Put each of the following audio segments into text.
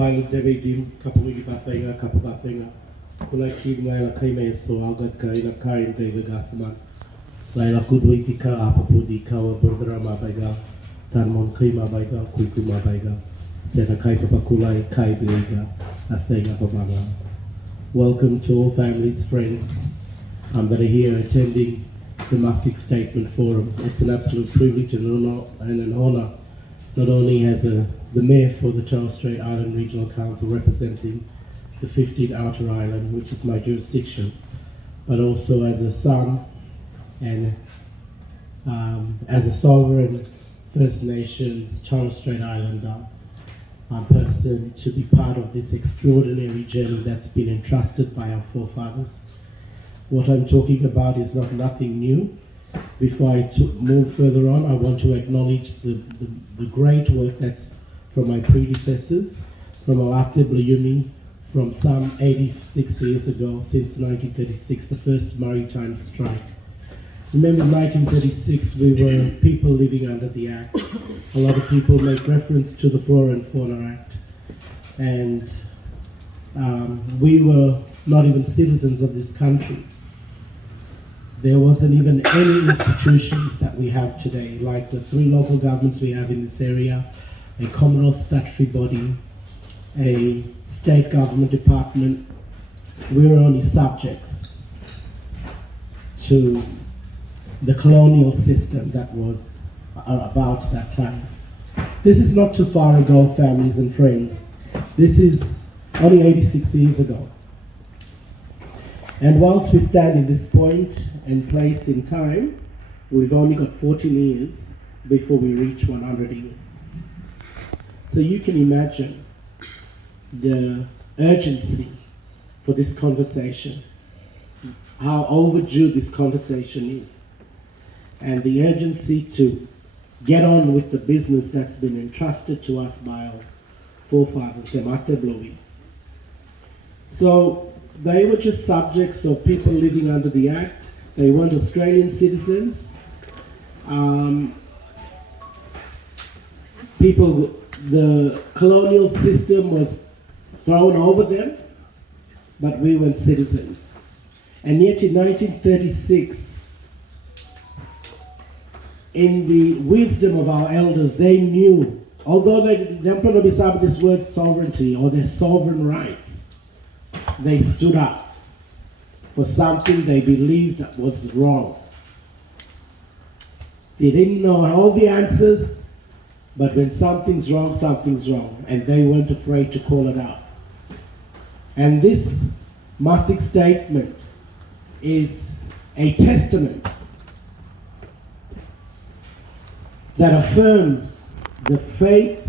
pilot Davidim, Kapugi Bathenga, Kapubathenga, Kulaki, Mala Kame, so Algat Kaina Karin David Gasman, Laila Kudwitika, Apapudika, Burdrama Baiga, Tanmon Klima Baiga, Kulkuma Baiga, Sena Kaipakulai, Kai Biga, Asenga Pamanga. Welcome to all families, friends that are here attending the Masig Statement Forum. It's an absolute privilege and an honor, not only as the Mayor for the Charles Strait Island Regional Council representing the 15th Outer Island, which is my jurisdiction, but also as a son and as a sovereign First Nations Charles Strait Islander person to be part of this extraordinary journey that's been entrusted by our forefathers. What I'm talking about is nothing new. Before I move further on, I want to acknowledge the great work that's from my predecessors, from Olate Blayumi, from some 86 years ago, since 1936, the first maritime strike. Remember, in 1936, we were people living under the Act. A lot of people make reference to the Flora and Fauna Act. And we were not even citizens of this country. There wasn't even any institutions that we have today, like the 3 local governments we have in this area, a Commonwealth statutory body, a state government department. We were only subjects to the colonial system that was about that time. This is not too far ago, families and friends. This is only 86 years ago. And whilst we stand in this point and place in time, we've only got 14 years before we reach 100 years. So you can imagine the urgency for this conversation, how overdue this conversation is, and the urgency to get on with the business that's been entrusted to us by our forefathers, the Mate Blowi. So they were just subjects of people living under the Act. They weren't Australian citizens. The colonial system was thrown over them, but we weren't citizens. And yet in 1936, in the wisdom of our elders, they knew, although they probably said this word sovereignty or their sovereign rights, they stood up for something they believed that was wrong. They didn't know all the answers, but when something's wrong, and they weren't afraid to call it out. And this Masig statement is a testament that affirms the faith,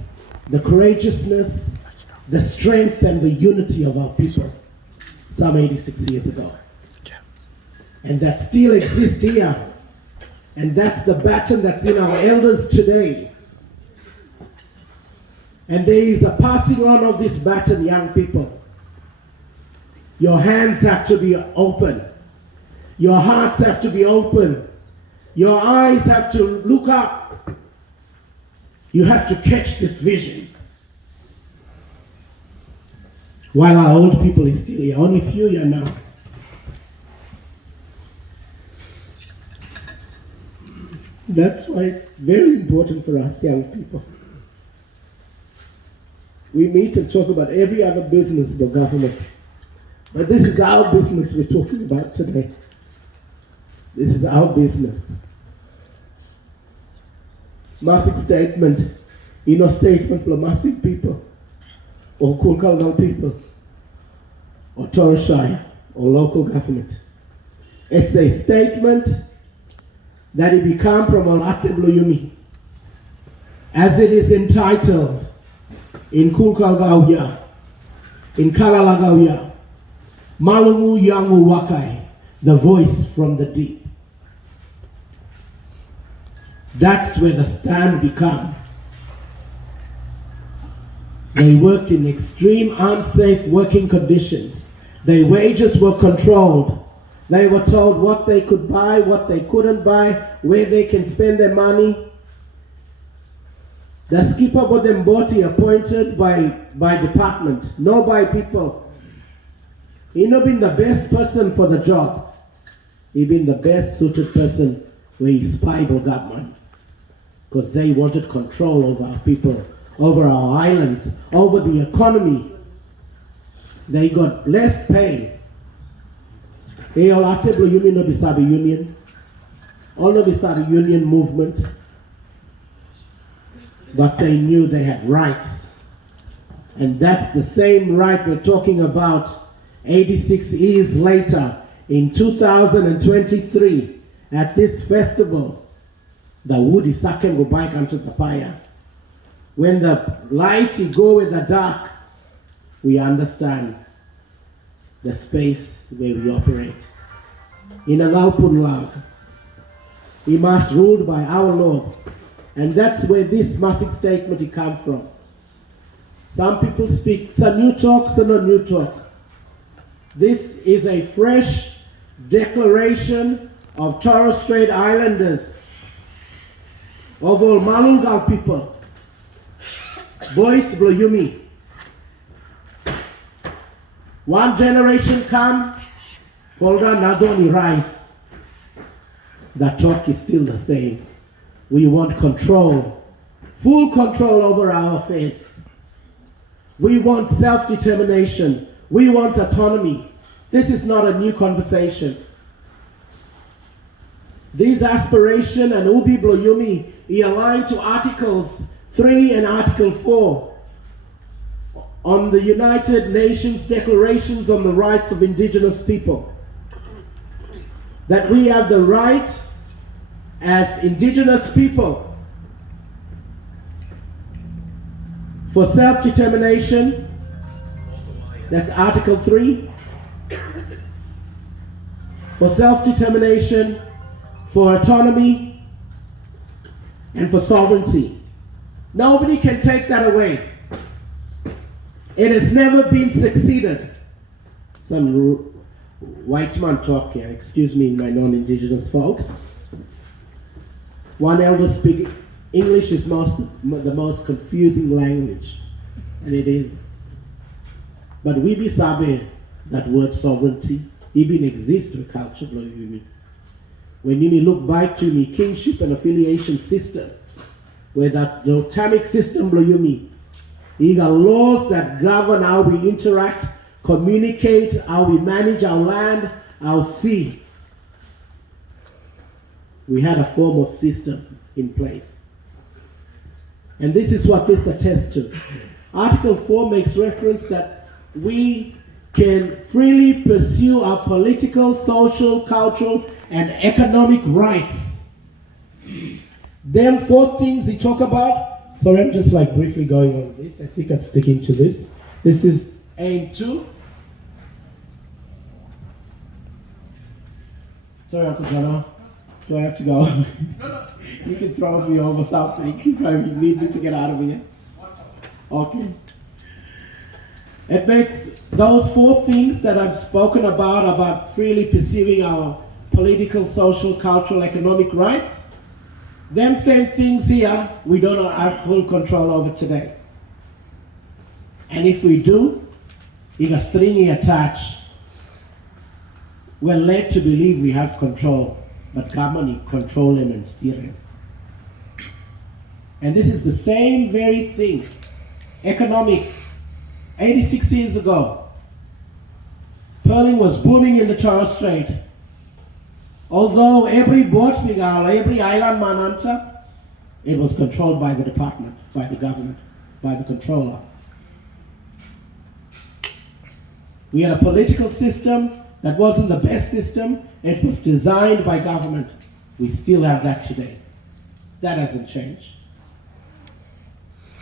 the courageousness, the strength and the unity of our people some 86 years ago. And that still exists here. And that's the baton that's in our elders today. And there is a passing on of this baton, young people. Your hands have to be open. Your hearts have to be open. Your eyes have to look up. You have to catch this vision. While our old people is still here, only few here now. That's why it's very important for us young people. We meet and talk about every other business but government. But this is our business we're talking about today. This is our business. Masig statement, statement for Masig people, or Kulkalgal people, or Torres Shire, or local government. It's a statement that it become from Olate Blayumi, as it is entitled in Kulkalgauya, in Kalalagauya, Malumu Yangu Wakai, the voice from the deep. That's where the stand become. They worked in extreme, unsafe working conditions. Their wages were controlled. They were told what they could buy, what they couldn't buy, where they can spend their money. The skipper Bodemboti appointed by department, not by people. He not been the best person for the job. He been the best suited person where he spy the government. Because they wanted control over our people, over our islands, over the economy. They got less pay. They all active union no beside the union. All no beside the union movement. But they knew they had rights. And that's the same right we're talking about 86 years later in 2023 at this festival. The woody sakem go back onto the fire. When the light go with the dark, we understand the space where we operate. In a Laupun lag, we must rule by our laws. And that's where this Masig statement comes from. Some people speak, it's a new talk, it's not new talk. This is a fresh declaration of Torres Strait Islanders, of all Malungal people, boys Bloyumi. One generation come, hold on, not only rise. The talk is still the same. We want control, full control over our affairs. We want self-determination. We want autonomy. This is not a new conversation. These aspirations and Ubi Bloyumi align to Articles 3 and Article 4 on the United Nations Declarations on the Rights of Indigenous People. That we have the right as indigenous people for self-determination. That's Article 3. For self-determination, for autonomy, and for sovereignty. Nobody can take that away. It has never been succeeded. Some white man talk here, excuse me, my non-indigenous folks. One elder speak English is the most confusing language, and it is. But we be sabe that word sovereignty, even exists with culture. When you look back to the kingship and affiliation system, where that the totemic system you got laws that govern how we interact, communicate, how we manage our land, our sea. We had a form of system in place. And this is what this attests to. Article 4 makes reference that we can freely pursue our political, social, cultural, and economic rights. Them 4 things he talk about. Sorry, I'm just like briefly going on this. I think I'm sticking to this. This is aim 2. Sorry, Uncle Jana. Do I have to go? No. You can throw me over something if you need me to get out of here. Okay. It makes those 4 things that I've spoken about freely pursuing our political, social, cultural, economic rights. Them same things here, we don't have full control over today. And if we do, it's a stringy attached. We're led to believe we have control, but government control him and steer him. And this is the same very thing. Economic, 86 years ago, pearling was booming in the Torres Strait. Although every boat, every island mananta, it was controlled by the department, by the government, by the controller. We had a political system that wasn't the best system. It was designed by government. We still have that today. That hasn't changed.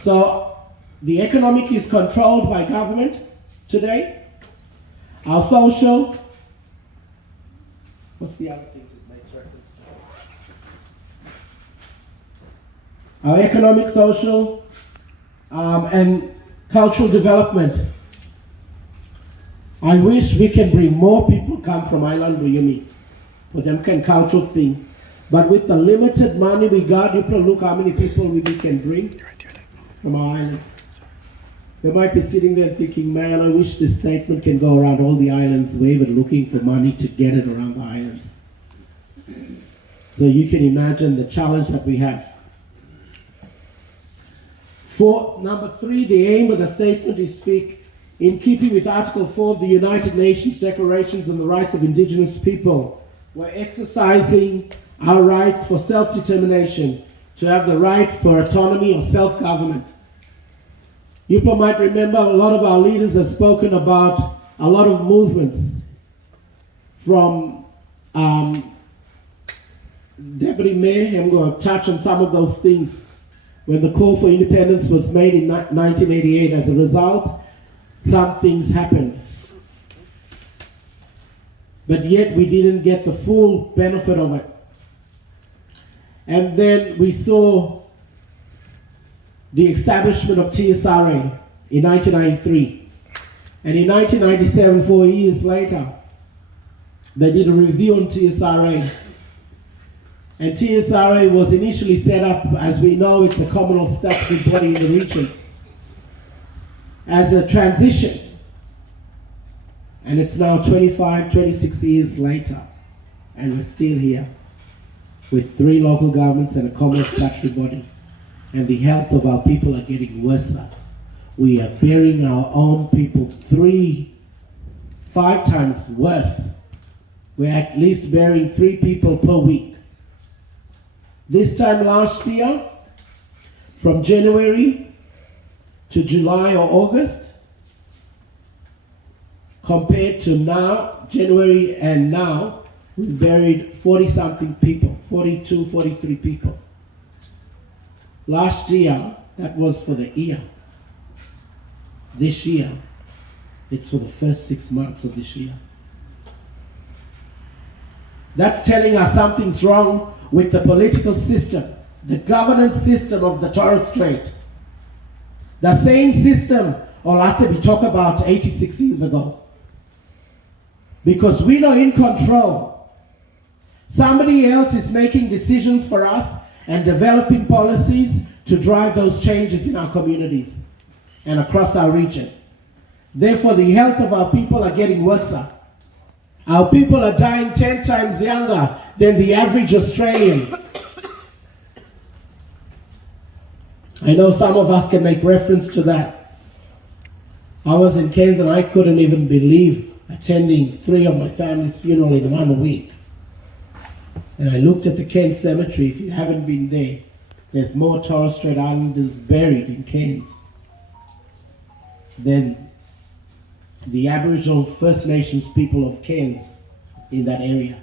So the economic is controlled by government today. Our social, what's the other things it makes reference to? Our economic, social, and cultural development. I wish we can bring more people come from Island Buyumi. For them can cultural thing. But with the limited money we got, you can look how many people we can bring. from our islands. They might be sitting there thinking, man, I wish this statement can go around all the islands. We're even looking for money to get it around the islands. So you can imagine the challenge that we have. For number 3, the aim of the statement is speak in keeping with Article 4 of the United Nations Declarations on the Rights of Indigenous People. We're exercising our rights for self-determination, to have the right for autonomy or self-government. You might remember a lot of our leaders have spoken about a lot of movements from Deputy Mayor. I'm going to touch on some of those things. When the call for independence was made in 1988, as a result, some things happened. But yet we didn't get the full benefit of it. And then we saw the establishment of TSRA in 1993. And in 1997, 4 years later, they did a review on TSRA. And TSRA was initially set up, as we know, it's a Commonwealth statutory body in the region, as a transition. And it's now 25, 26 years later, and we're still here with 3 local governments and a Commonwealth statutory body. And the health of our people are getting worse. We are burying our own people 3, 5 times worse. We're at least burying 3 people per week. This time last year, from January to July or August, compared to now, January and now, we've buried 40-something people, 42, 43 people. Last year, that was for the year. This year, it's for the first 6 months of this year. That's telling us something's wrong with the political system, the governance system of the Torres Strait. The same system Olate talked about 86 years ago. Because we're not in control. Somebody else is making decisions for us and developing policies to drive those changes in our communities and across our region. Therefore, the health of our people are getting worse. Our people are dying 10 times younger than the average Australian. I know some of us can make reference to that. I was in Cairns and I couldn't even believe attending 3 of my family's funeral in 1 week. And I looked at the Cairns Cemetery. If you haven't been there, there's more Torres Strait Islanders buried in Cairns than the Aboriginal First Nations people of Cairns in that area.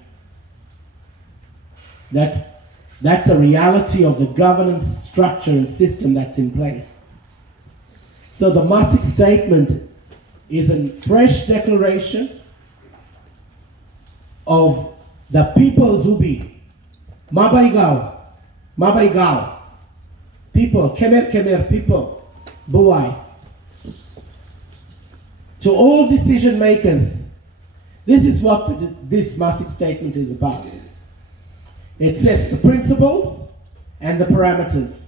That's a reality of the governance structure and system that's in place. So the Masig statement is a fresh declaration of the people's Zubi, Mabaigal, people, Kemer people, Buai. To all decision makers, this is what this Masig statement is about. It sets the principles and the parameters.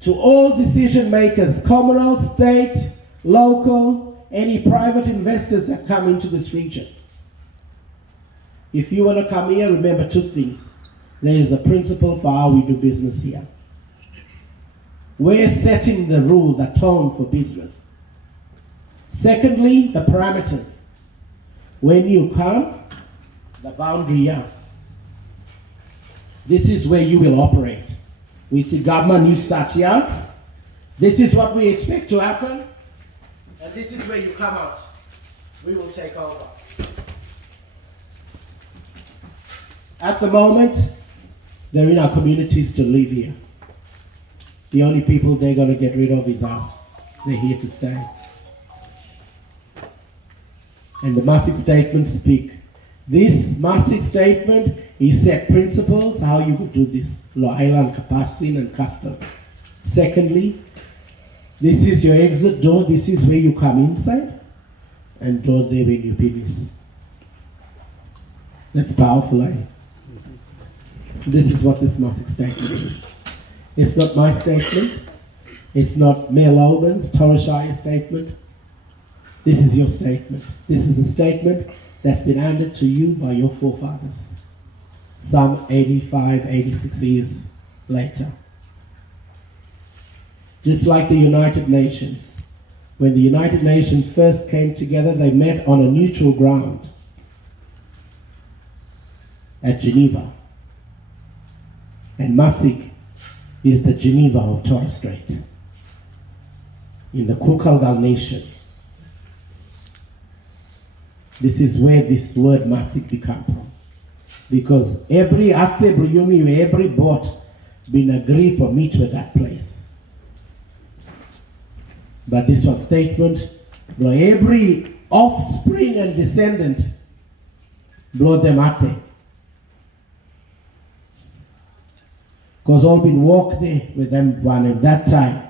To all decision makers, Commonwealth, state, local, any private investors that come into this region. If you want to come here, remember 2 things. There is a principle for how we do business here. We're setting the rule, the tone for business. Secondly, the parameters. When you come, the boundary here. This is where you will operate. We see government, you start here. This is what we expect to happen. And this is where you come out. We will take over. At the moment, they're in our communities to live here. The only people they're going to get rid of is us. They're here to stay. And the Masig statements speak. This Masig statement is set principles how you would do this. Lo island capacity and custom. Secondly, this is your exit door. This is where you come inside. And door there when you finish. That's powerful, eh? This is what this Masig statement is. It's not my statement. It's not Mayor Logan's Torah Shire statement. This is your statement. This is a statement that's been handed to you by your forefathers. Some 85, 86 years later. Just like the United Nations. When the United Nations first came together, they met on a neutral ground at Geneva. And Masig is the Geneva of Torres Strait in the Kukulgal nation. This is where this word Masig became from. Because every ate bruyumi, every boat been agreed or meet with that place. But this one statement, blow every offspring and descendant, blow them ate. Because all been walk there with them one at that time.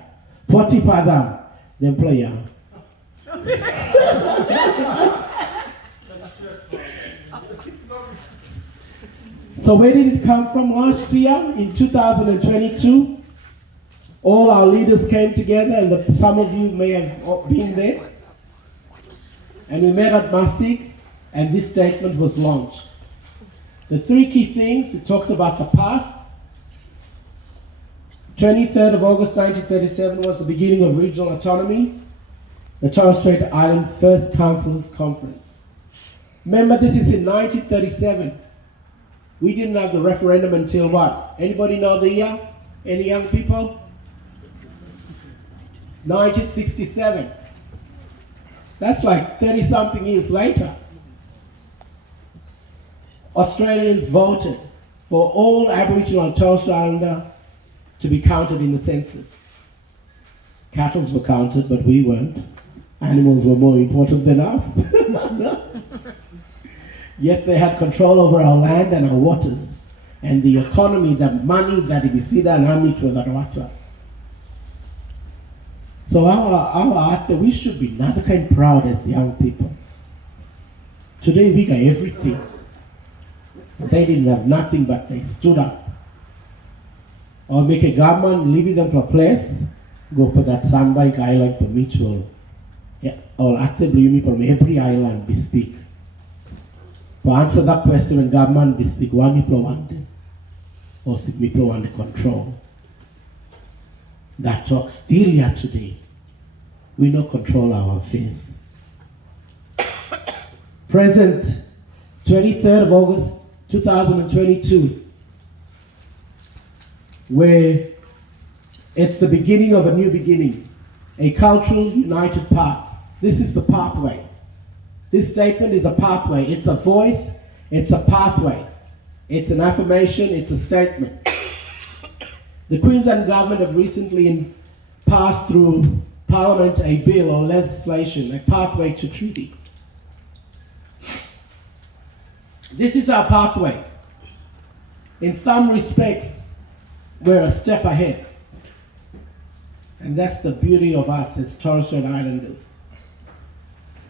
40 for them player. So where did it come from last year? In 2022, all our leaders came together, and some of you may have been there. And we met at Masig, and this statement was launched. The three key things, it talks about the past. 23rd of August 1937 was the beginning of regional autonomy, the Torres Strait Island First Council's Conference. Remember, this is in 1937. We didn't have the referendum until what? Anybody know the year? Any young people? 1967. That's like 30-something years later. Australians voted for all Aboriginal and Torres Strait Islander to be counted in the census. Cattle were counted, but we weren't. Animals were more important than us. Yet they had control over our land and our waters, and the economy, the money that we see that with the water. So we should be not kind proud as young people. Today we got everything. They didn't have nothing, but they stood up. Or make a government, leave them to a place, go put that sandbike island for mutual. Yeah, or actively you from every island we speak. To answer that question, when government we speak, one people want them, or six people want to control. That talk still here today. We don't control our affairs. Present 23rd of August 2022. Where it's the beginning of a new beginning, a cultural united path. This is the pathway. This statement is a pathway. It's a voice, it's a pathway. It's an affirmation, it's a statement. The Queensland government have recently passed through Parliament a bill or legislation, a pathway to treaty. This is our pathway. In some respects, we're a step ahead. And that's the beauty of us as Torres Strait Islanders.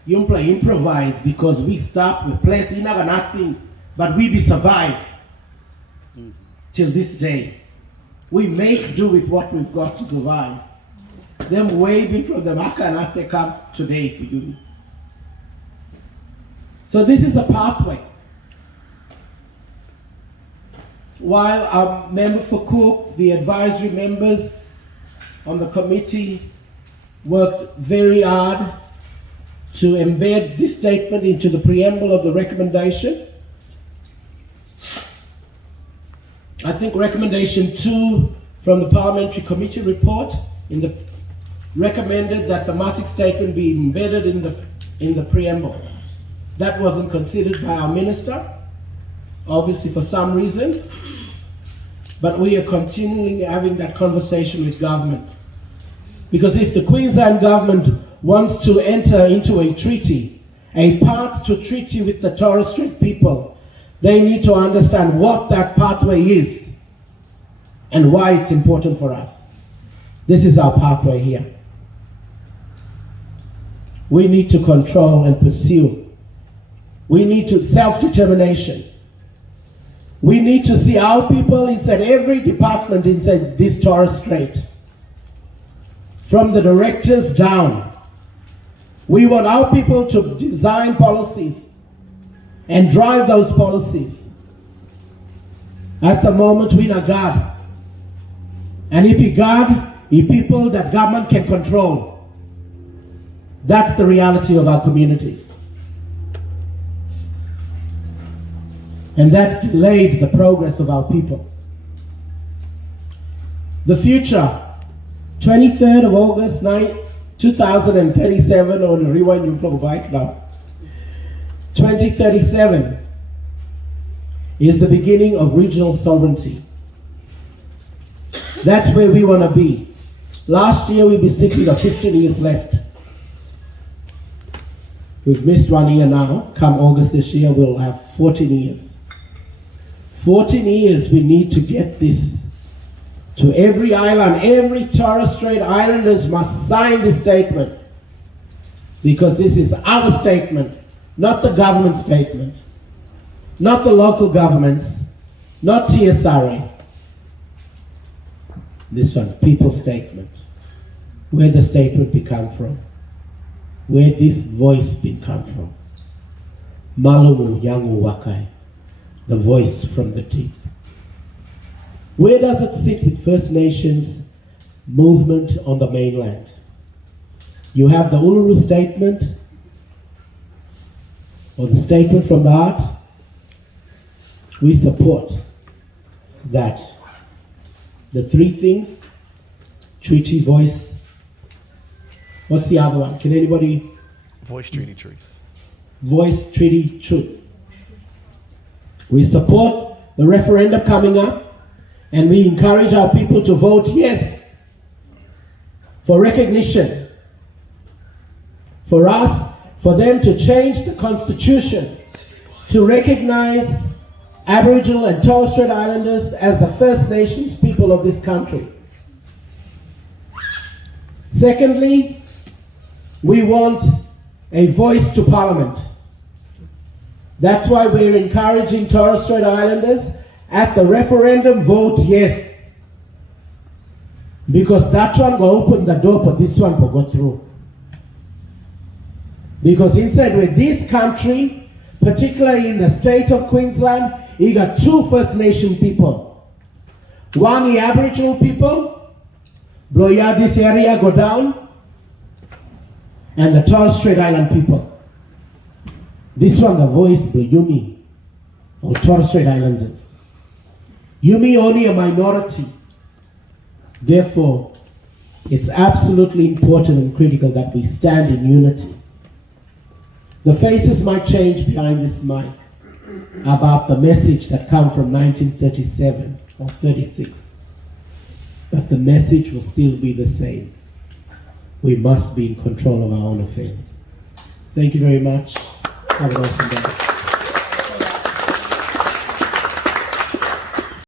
You don't play improvise because we stop, we place, we never nothing, but we be survive till this day. We make do with what we've got to survive. Them waving from the Maka they come today to you. So this is a pathway. While our member for Cook, the advisory members on the committee worked very hard to embed this statement into the preamble of the recommendation. I think recommendation 2 from the parliamentary committee report recommended that the Masig statement be embedded in the preamble. That wasn't considered by our minister, obviously for some reasons. But we are continuing having that conversation with government. Because if the Queensland government wants to enter into a treaty, a path to treaty with the Torres Strait people, they need to understand what that pathway is and why it's important for us. This is our pathway here. We need to control and pursue. We need to self-determination. We need to see our people inside every department inside this Torres Strait. from the directors down. We want our people to design policies and drive those policies. At the moment, we are God. And if we God, if people that government can control. That's the reality of our communities. And that's delayed the progress of our people. The future, 23rd of August, 2037, or the rewind you plug back now. 2037 is the beginning of regional sovereignty. That's where we want to be. Last year we basically got 15 years left. We've missed 1 year now. Come August this year, we'll have 14 years. 14 years we need to get this to every island. Every Torres Strait Islanders must sign this statement, because this is our statement, not the government statement, not the local governments, not TSRA. This one, people's statement. Where the statement become from, where this voice been come from. Malumu Yangu Wakai, the voice from the deep. Where does it sit with First Nations movement on the mainland? You have the Uluru Statement, or the Statement from the Heart. We support that. The three things, treaty, voice. What's the other one? Can anybody? Voice, treaty, truth. Voice, treaty, truth. We support the referendum coming up, and we encourage our people to vote yes for recognition. For us, for them to change the constitution to recognize Aboriginal and Torres Strait Islanders as the First Nations people of this country. Secondly, we want a voice to Parliament. That's why we're encouraging Torres Strait Islanders at the referendum vote yes. Because that one will open the door for this one to go through. Because inside with this country, particularly in the state of Queensland, you got two First Nation people. One the Aboriginal people, blow ya this area, go down, and the Torres Strait Island people. This one, the voice, the Yumi, or Torres Strait Islanders. Yumi only a minority. Therefore, it's absolutely important and critical that we stand in unity. The faces might change behind this mic about the message that comes from 1937 or 36. But the message will still be the same. We must be in control of our own affairs. Thank you very much. Have a nice day.